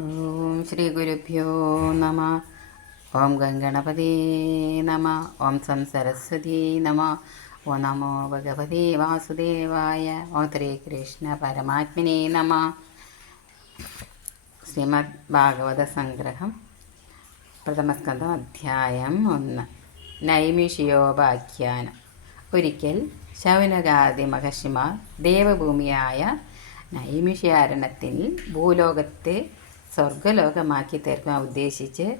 ഓം ശ്രീ ഗുരുഭ്യോ നമ. ഓം ഗംഗണപതി നമ. ഓം സം സരസ്വതി നമ. ഓ നമോ ഭഗവതി വാസുദേവായ. ഓ ശ്രീകൃഷ്ണ പരമാത്മനെ നമ. ശ്രീമദ് ഭാഗവത സംഗ്രഹം പ്രഥമസ്കന്ധം അധ്യായം ഒന്ന്. നൈമിഷിയോപാഖ്യാനം. ഒരിക്കൽ ശൗനകാദി മഹർഷിമാർ ദേവഭൂമിയായ നൈമിഷ്യാരണത്തിൽ ഭൂലോകത്തെ സ്വർഗലോകമാക്കി തീർക്കാൻ ഉദ്ദേശിച്ച്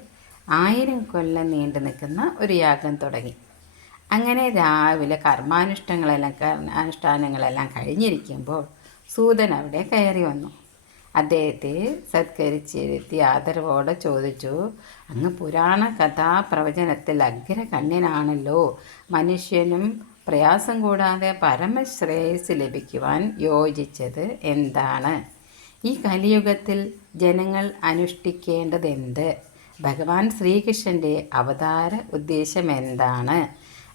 ആയിരം കൊല്ലം നീണ്ടു നിൽക്കുന്ന ഒരു യാഗം തുടങ്ങി. അങ്ങനെ രാവിലെ കർമാനുഷ്ഠങ്ങളെല്ലാം അനുഷ്ഠാനങ്ങളെല്ലാം കഴിഞ്ഞിരിക്കുമ്പോൾ സൂതൻ അവിടെ കയറി വന്നു. അദ്ദേഹത്തെ സത്കരിച്ചിരുത്തി ആദരവോടെ ചോദിച്ചു അങ്ങ് പുരാണ കഥാപ്രവചനത്തിൽ അഗ്രകണ്യനാണല്ലോ മനുഷ്യനും പ്രയാസം കൂടാതെ പരമശ്രേയസ് ലഭിക്കുവാൻ യോജിച്ചത് എന്താണ്? ഈ കലിയുഗത്തിൽ ജനങ്ങൾ അനുഷ്ഠിക്കേണ്ടതെന്ത്? ഭഗവാൻ ശ്രീകൃഷ്ണന്റെ അവതാര ഉദ്ദേശം എന്താണ്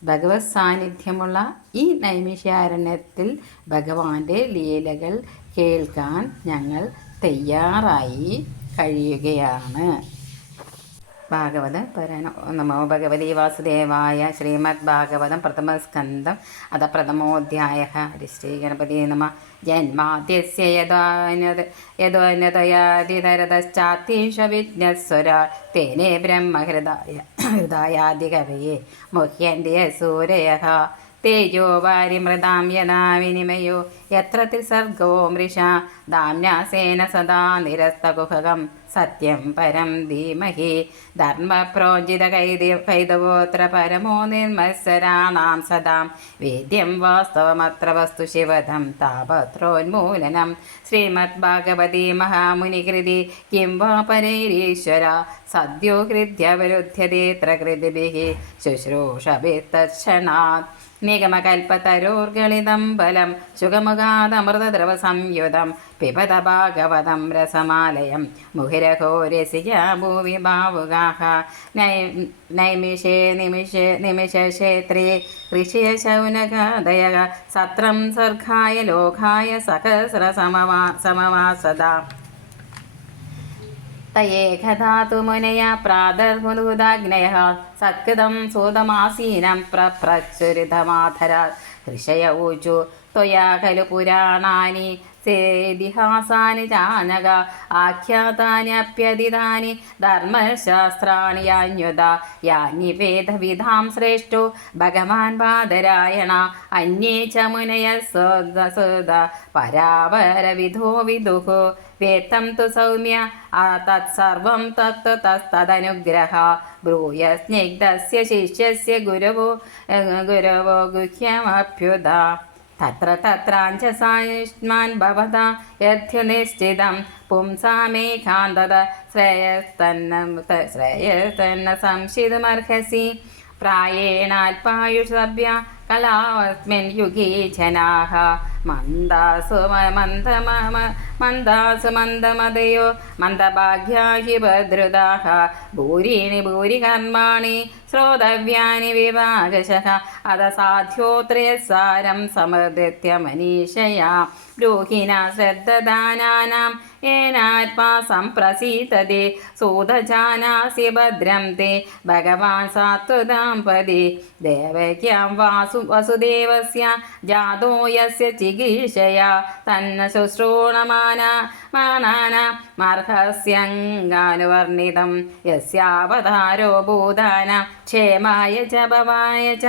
ഭഗവത് സാന്നിധ്യമുള്ള ഈ നൈമിഷാരണ്യത്തിൽ ഭഗവാന്റെ ലീലകൾ കേൾക്കാൻ ഞങ്ങൾ തയ്യാറായി കഴിയുകയാണ്. ഭാഗവത പരായണം നമോ ഭഗവതി വാസുദേവായ ശ്രീമദ് ഭാഗവതം പ്രഥമസ്കന്ധം അത പ്രഥമോധ്യായ ഹരിശ്രീ ഗണപതി നമ ജന്മാദ്യസ്യ തേനെ ബ്രഹ്മഹൃദായ ഹൃദായാദികവയെ മുഹ്യന്തിയ സൂരയ തേജോ വാരിമൃതാം യഥാ വിനിമയോ യത്ര ത്രിസർഗോ മൃഷ ദാമ്യാസേന സദാ നിരസ്തകുഹകം സത്യം പരം ധീമഹി. ധർമ്മപ്രോജിത കൈതി കൈതവോത്ര പരമോ നിർമത്സരാണാം സദാം. വേദ്യം വാസ്തവമത്ര വസ്തു ശിവധം താപത്രോന്മൂലനം. ശ്രീമദ് ഭാഗവതി മഹാമുനികൃതി. കിം വാ പരൈരീശ്വര. സദ്യോ ഹൃദ്യവരുദ്ധ്യതേത്ര കൃതിഭിः ശുശ്രൂഷഭിത്തക്ഷണാത് നിഗമകൽപ്പതരോർഗളിതം ബലം. സുഗമുഖാദമൃതദ്രവ സംയുതം. പിബത ഭാഗവതം രസമാലയം. മുഹിരഹോ രസിക ഭൂവി ഭാവുകാഹ നൈ നൈമിഷേ നിമിഷേ നിമിഷക്ഷേത്രേ ഋഷിയ ശൗനകാദയ സത്രം സർഗായ ലോകായ സഹസ്ര സമവാ സമവാസദാ. തയേകഥാതു മുനയ പ്രാതർമുദാഗ്നയ സത്കൃതം സൂതമാസീനം പ്രപ്രച്ചുരിതമാധര ഋഷയ ഊചു ത്വയാ ഖലു പുരാണാനി. സേതിഹാസാനി ജാനക ആഖ്യാതാന്യപ്യതിതാനി ധർമ്മശാസ്ത്രാണി യാന്യുത യാനി വേദവിധാം ശ്രേഷ്ഠോ ഭഗവാൻ ബാദരായണ അന്യേ ച മുനയ സദ പരാവരവിധോ വിദുഃ വേത്തം തു സൗമ്യ തത്സർവം തത്തു തസ്തദനുഗ്രഹ ബ്രൂയ സ്നിഗ്ധസ്യ ശിഷ്യസ്യ ഗുരവോ ഗുരവോ ഗുഹ്യമഭ്യുത. തത്ര തത്രാഞ്ചസായുഷ്മാൻ ഭവത യഥ്യുനിശ്ചിതം. പുംസാമേഘാന്തത ശ്രേയസ്തന്ന ശ്രേയസ്തന്ന സംശിതുമർഹസി. പ്രായേണാൽപായുഷഭ്യ കലാവസ്മിൻ യുഗേ ജനാഹ മന്ദാസു മന്ദമ മന്ദാസു മന്ദമതയോ മന്ദഭാഗ്യാഹി ഭദ്രുതാഹ ഭദ്രുതാः ഭൂരീണി ഭൂരി കർമാണി ശ്രോതവ്യാനി വിഭാഗശः അത സാധ്യോത്രയസാരം സമർദ്ധ്യ മനീഷയാ രോഹിണ ശ്രദ്ധദാനാനാം. येनात्मा सम्प्रसीतते सूतजानासि भद्रं ते भगवान् सात्वतां पदे देवक्यां वासु वसुदेवस्य जातो यस्य चिकीर्षया तन्न शुश्रूणमाना मानाना मार्हस्यङ्गानुवर्णितं यस्यावतारो भूताना क्षेमाय च भवाय च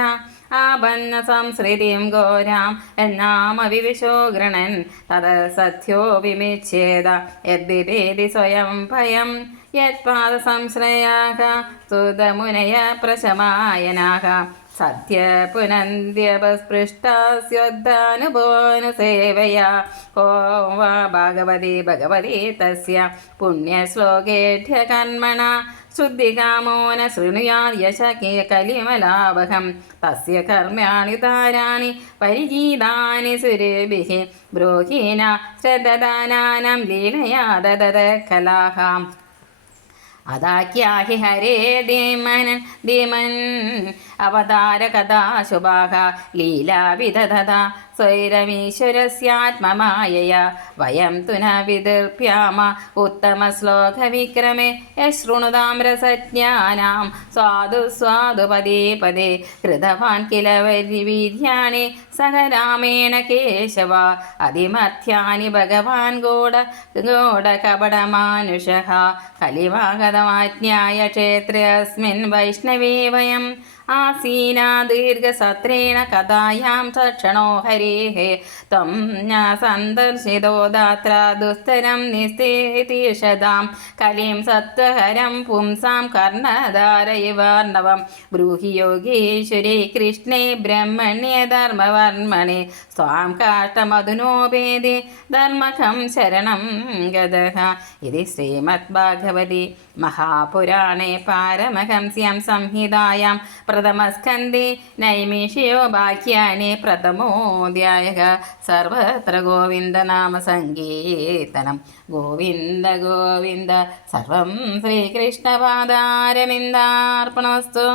ആപന്ന ഘോരാം. ഗോരാം എന്നാമവിവിശോ ഗൃണൻ തത് സത്യോ വിമിച്ഛേദ യദ്വിഭേദി സ്വയം ഭയം. യത്പാദ സംശ്രയാഹ സുതമുനയ പ്രശമായനാഹ സത്യ പുനന്ത്യപസ്പൃഷ്ടാസ്യോദ്ധാനുഭോനുസേവയാ കോ വാ ഭഗവതി ഭഗവതി തസ്യ പുണ്യശ്ലോകേഢ്യകർമ്മണ ശുദ്ധികാമോ ന ശൃണുയാദ്യശകേ കലിമലാഭകം തസ്യ കർമ്മ്യാണി താരാണി പരിചീതാനി സുരേഭി ബ്രോഹീന ശ്രദ്ധദാനം ലീലയാ ദദത കലാഹാം അതാഖ്യാഹി ഹരേ ധീമൻ ധീമൻ. അവതാര കഥാ ശുഭാഹ ലീലാവിദധത. സ്വൈരമീശ്വരസ്യാത്മമായയ. വയം തു ന വിദർഭ്യാമ. ഉത്തമശ്ലോകവിക്രമേ യശൃണുതാം രസജ്ഞാനാം സ്വാദു സ്വാദു പദേ പദേ. കൃതവാൻ കില വരിവീര്യാണി സഹ രാമേണ കേശവ. അതിമധ്യാനി ഭഗവാൻ ഗോഡ ഗോഡ കപടമാനുഷ കലിവാഗതമാജ്ഞായ ക്ഷേത്രേ അസ്മിൻ വൈഷ്ണവേ വയം. ആസീനാ ദീർഘസത്രേണ കഥായാം സക്ഷണോ ഹരേः ത്വം ഞാ സന്ദർശിതോ ദാത്ര ദുസ്തരം നിസ്തേതിഷതാം കലിം സത്വഹരം പുംസാം കർണധാരയവാർണവം ബ്രൂഹി യോഗീശ്വരേ കൃഷ്ണേ ബ്രഹ്മണ്യേ ധർമ്മവർമ്മണേ. സ്വാം കാഷ്ടമധുനോപേദി ധർമ്മകം ശരണം ഗതഃ ഇതി ശ്രീമദ്ഭാഗവതി. മഹാപുരാണേ പാരമഹംസ്യം സംഹിതായാം. പ്രഥമസ്കന്ധേ നൈമിഷിയോ ബാഹ്യാനി പ്രഥമോധ്യായ സർവത്ര ഗോവിന്ദനാമസങ്കീർത്തനം ഗോവിന്ദ ഗോവിന്ദ. സർവം ശ്രീകൃഷ്ണപാദാരവിന്ദാർപ്പണമസ്തു.